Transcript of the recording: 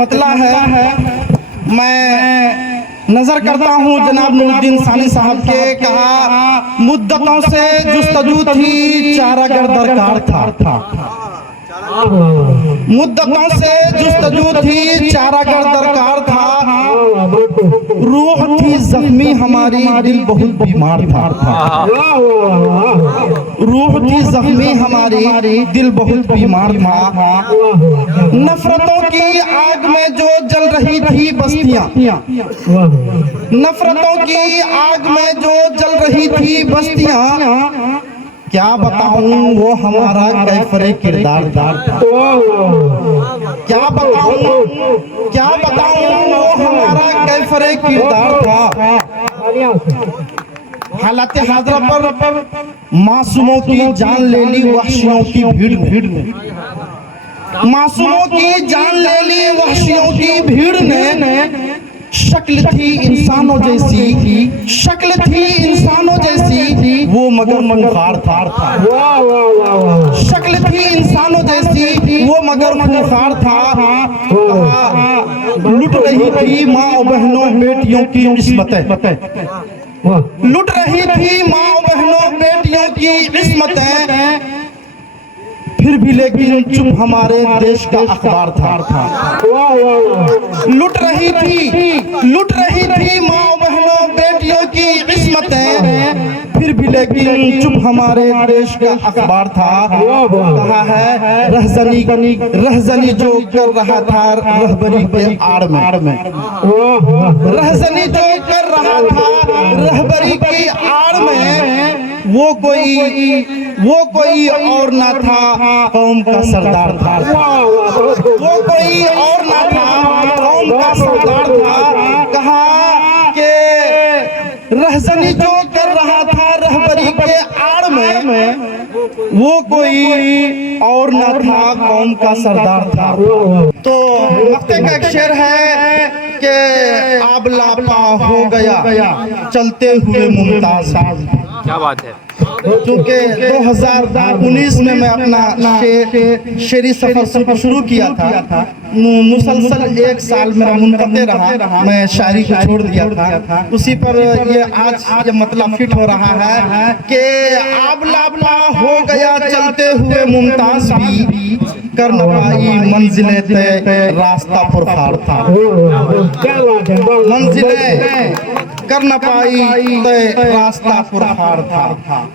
मतला है। मैं नजर करता हूँ जनाब नूरुद्दीन सानी साहब के। कहा मुद्दतों से जुस्तजू थी, चारागर दरकार था। मुद्दतों से जुस्तजू थी, चारागर दरकार था। रूह थी जख्मी हमारी, दिल बहुत बीमार था। रूह थी जख्मी हमारी, दिल बहुत बीमार था। नफरतों की आग में जो जल रही थी बस्तियां, नफरतों की आग में जो जल रही थी बस्तियां, क्या बताऊं वो हमारा कैफरे किरदार था। क्या बताऊं वो हमारा कैफरे किरदार था। हालात हाजरा पर मासूमों की जान ले ली वहशियों की भीड़ ने। मासूमों की जान ले ली वहशियों की भीड़ ने। शक्ल थी इंसानों जैसी, शक्ल थी इंसानों जैसी, वो मगर खूंखार था। शक्ल थी इंसानों जैसी, वो मगर खूंखार था। लुट रही थी माँ और बहनों बेटियों की इस्मतें, लुट रही थी माँ और बहनों बेटियों की इस्मतें। फिर भी लेकिन चुप हमारे देश का अखबार था। लुट रही थी माँ बहनों बेटियों की इस्मतें, फिर भी लेकिन चुप हमारे देश का अखबार था। कहा है रहजनी जो कर रहा था रहबरी के आड़ में, रहजनी जो कर रहा था रहबरी की आड़ में, वो कोई और ना था, कौम का सरदार था। वो कोई और ना था, कौम का सरदार था। कहा कि रहजनी जो कर रहा था रहबरी के आड़ में, वो कोई और ना था, कौम का सरदार था। तो मक्ते का एक शेर है कि आब लापा हो गया चलते हुए मुमताज। क्या बात है। क्योंकि 2019 में मैं अपना शेरी सफर शुरू किया था। मुसलसल एक साल मेरा मुनक़ते रहा, मैं शायरी को छोड़ दिया था। उसी पर ये आज ये मतलब फिट हो रहा है कि आबला हो गया चलते हुए मुमताज भी, कर न पाई मंजिलें तय रास्ता पुरखार था। मंजिलें कर न पाई तय रास्ता पुरखार था।